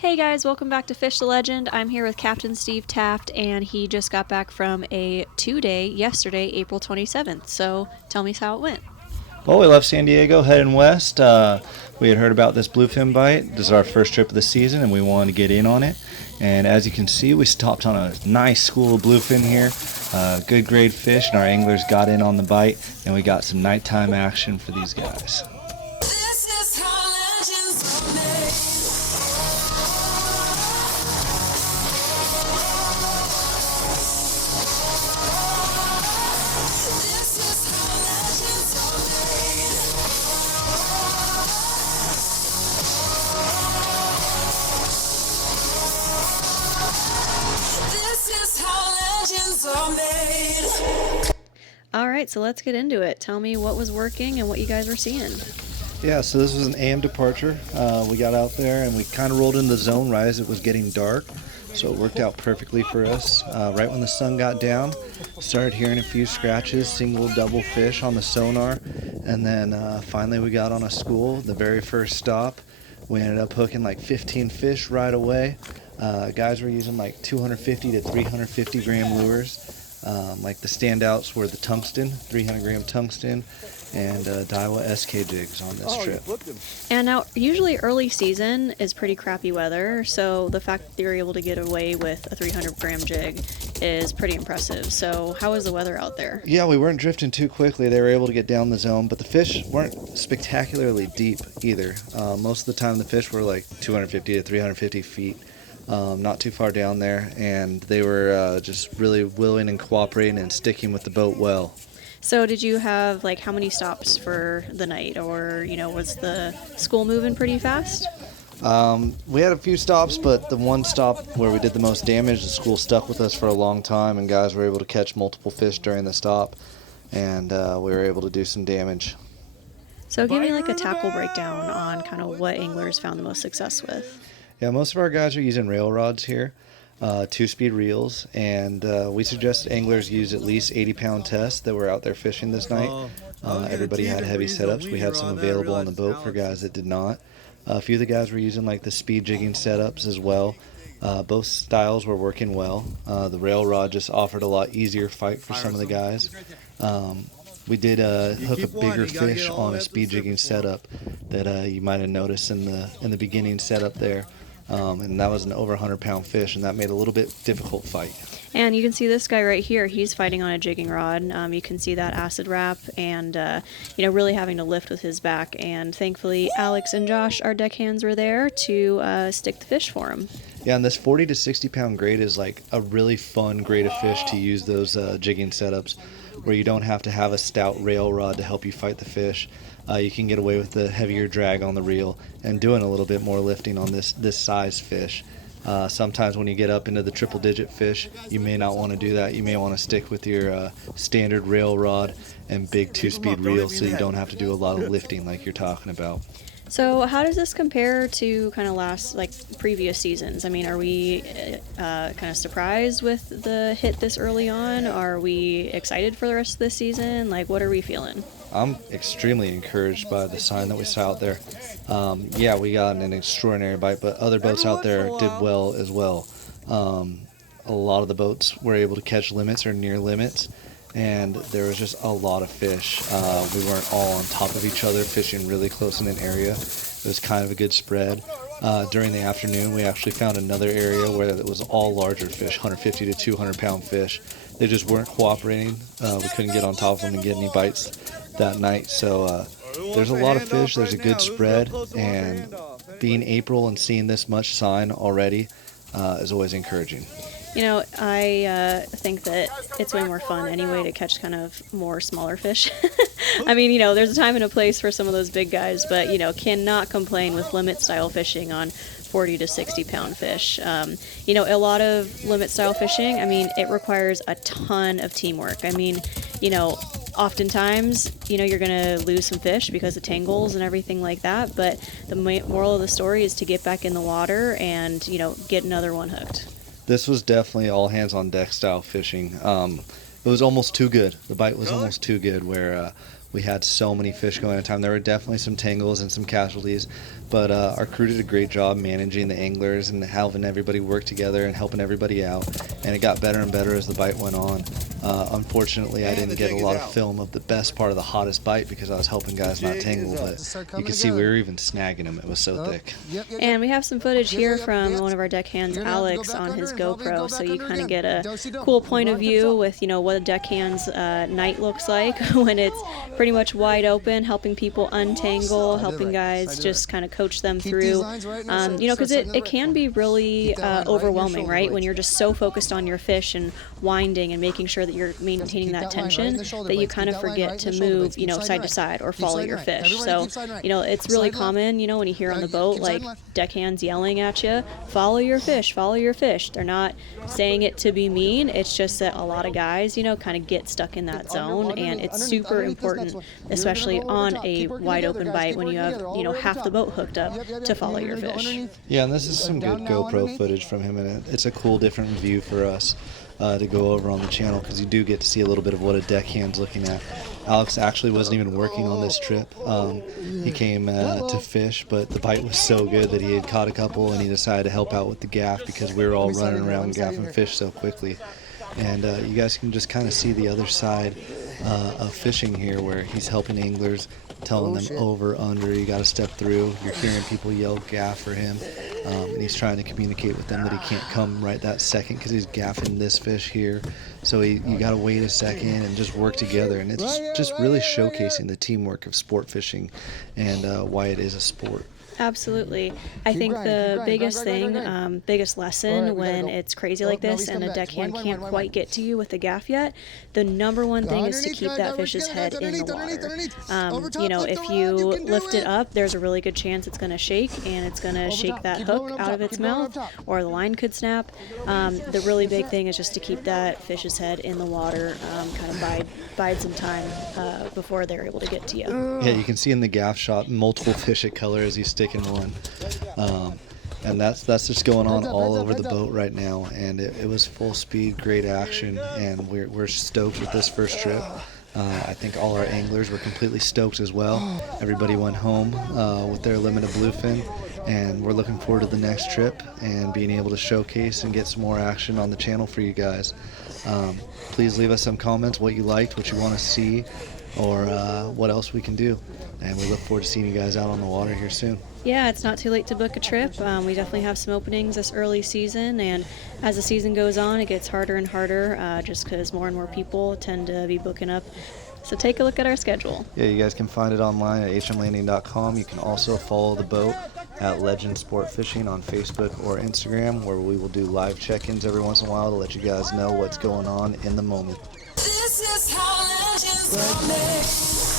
Hey guys, welcome back to Fish the Legend. I'm here with Captain Steve Taft, and he just got back from a 2-day yesterday, April 27th. So tell me how it went. Well, we left San Diego heading west. We had heard about this bluefin bite. This is our first trip of the season, and we wanted to get in on it. And as you can see, we stopped on a nice school of bluefin here. Good grade fish, and our anglers got in on the bite, and we got some nighttime action for these guys. This is how legends are made. This is how legends are made. This is how legends are made. All right, so let's get into it. Tell me what was working and what you guys were seeing. Yeah, so this was an AM departure. We got out there and we kind of rolled into the zone right as it was getting dark. So it worked out perfectly for us. Right when the sun got down, started hearing a few scratches, single, double fish on the sonar. And then finally we got on a school, the very first stop. We ended up hooking like 15 fish right away. Guys were using like 250 to 350 gram lures. Like the standouts were the tungsten, 300 gram tungsten, and Daiwa SK jigs on this trip. And now, usually early season is pretty crappy weather, so the fact that you're able to get away with a 300-gram jig is pretty impressive. So how was the weather out there? Yeah, we weren't drifting too quickly. They were able to get down the zone, but the fish weren't spectacularly deep either. Most of the time the fish were like 250 to 350 feet. Not too far down there, and they were just really willing and cooperating and sticking with the boat well. So did you have like how many stops for the night, or was the school moving pretty fast? We had a few stops, but the one stop where we did the most damage, the school stuck with us for a long time, and guys were able to catch multiple fish during the stop, and we were able to do some damage. So give me like a tackle breakdown on kind of what anglers found the most success with. Yeah, most of our guys are using rail rods here, 2-speed reels, and we suggest anglers use at least 80-pound tests that were out there fishing this night. Everybody had heavy setups. We had some available on the boat for guys that did not. A few of the guys were using like the speed jigging setups as well. Both styles were working well. The rail rod just offered a lot easier fight for some of the guys. We did hook a bigger fish on a speed jigging setup that you might have noticed in the beginning setup there. And that was an over 100-pound fish, and that made a little bit difficult fight. And you can see this guy right here. He's fighting on a jigging rod. You can see that acid wrap, and really having to lift with his back. And thankfully, Alex and Josh, our deckhands, were there to stick the fish for him. Yeah, and this 40 to 60-pound grade is like a really fun grade of fish to use those jigging setups, where you don't have to have a stout rail rod to help you fight the fish. You can get away with the heavier drag on the reel and doing a little bit more lifting on this size fish. Sometimes when you get up into the triple-digit fish, you may not want to do that. You may want to stick with your standard rail rod and big 2-speed reel so you don't have to do a lot of lifting like you're talking about. So how does this compare to kind of previous seasons? I mean, are we kind of surprised with the hit this early on? Are we excited for the rest of the season? Like, what are we feeling? I'm extremely encouraged by the sign that we saw out there. Yeah, we got an extraordinary bite, but other boats out there did well as well. A lot of the boats were able to catch limits or near limits, and there was just a lot of fish. We weren't all on top of each other, fishing really close in an area. It was kind of a good spread. During the afternoon, we actually found another area where it was all larger fish, 150 to 200-pound fish. They just weren't cooperating. We couldn't get on top of them and get any bites that night. So there's a lot of fish. There's a good spread, and being April and seeing this much sign already is always encouraging. I think that it's way more fun anyway to catch kind of more smaller fish. I mean, there's a time and a place for some of those big guys, but, cannot complain with limit style fishing on 40 to 60-pound fish. A lot of limit style fishing, I mean, it requires a ton of teamwork. I mean, oftentimes, you're going to lose some fish because of tangles and everything like that, but the moral of the story is to get back in the water and, get another one hooked. This was definitely all hands on deck style fishing. It was almost too good. The bite was almost too good, where We had so many fish going at a time. There were definitely some tangles and some casualties, but our crew did a great job managing the anglers and having everybody work together and helping everybody out, and it got better and better as the bite went on. Unfortunately, I didn't get a lot of film of the best part of the hottest bite because I was helping guys not tangle, but you can see we were even snagging them. It was so thick. And we have some footage here from one of our deckhands, Alex, on his GoPro, so you kind of get a cool point of view with, you know, what a deckhand's night looks like when it's pretty much wide open, helping people untangle, helping guys just kind of coach them through, you know, because it can be really overwhelming, right? When you're just so focused on your fish and winding and making sure that you're maintaining that tension that you kind of forget to move, you know, side to side or follow your fish. So, you know, it's really common, you know, when you hear on the boat, like deckhands yelling at you, follow your fish, follow your fish. They're not saying it to be mean. It's just that a lot of guys, you know, kind of get stuck in that zone, and it's super important, especially on a wide open bite when you have, you know, half the boat hooked up to follow your fish. Yeah, and this is some good GoPro footage from him, and it's a cool different view for us to go over on the channel, because you do get to see a little bit of what a deckhand's looking at. Alex actually wasn't even working on this trip. He came to fish, but the bite was so good that he had caught a couple, and he decided to help out with the gaff because we were all running around gaffing fish so quickly. And you guys can just kind of see the other side of fishing here, where he's helping anglers, telling them over, under, you got to step through. You're hearing people yell gaff for him, and he's trying to communicate with them that he can't come right that second because he's gaffing this fish here. So you got to wait a second and just work together, and it's just really showcasing the teamwork of sport fishing and why it is a sport. Absolutely. I think the biggest thing, biggest lesson when it's crazy like this and a deckhand can't quite get to you with the gaff yet, the number one thing is to keep that fish's head in the water. You know, if you lift it up, there's a really good chance it's going to shake, and it's going to shake that hook out of its mouth, or the line could snap. The really big thing is just to keep that fish's head in the water, kind of bide some time before they're able to get to you. Yeah, you can see in the gaff shot multiple fish at color as he's sticking one, and that's just going on all over the boat right now, and it was full speed, great action, and we're stoked with this first trip. I think all our anglers were completely stoked as well. Everybody went home with their limit of bluefin, and we're looking forward to the next trip and being able to showcase and get some more action on the channel for you guys. Please leave us some comments, what you liked, what you want to see, or what else we can do, and we look forward to seeing you guys out on the water here soon. Yeah, it's not too late to book a trip. We definitely have some openings this early season, and as the season goes on, it gets harder and harder just because more and more people tend to be booking up. So take a look at our schedule. Yeah, you guys can find it online at hmlanding.com. You can also follow the boat at Legend Sport Fishing on Facebook or Instagram, where we will do live check-ins every once in a while to let you guys know what's going on in the moment. This is how legends are made.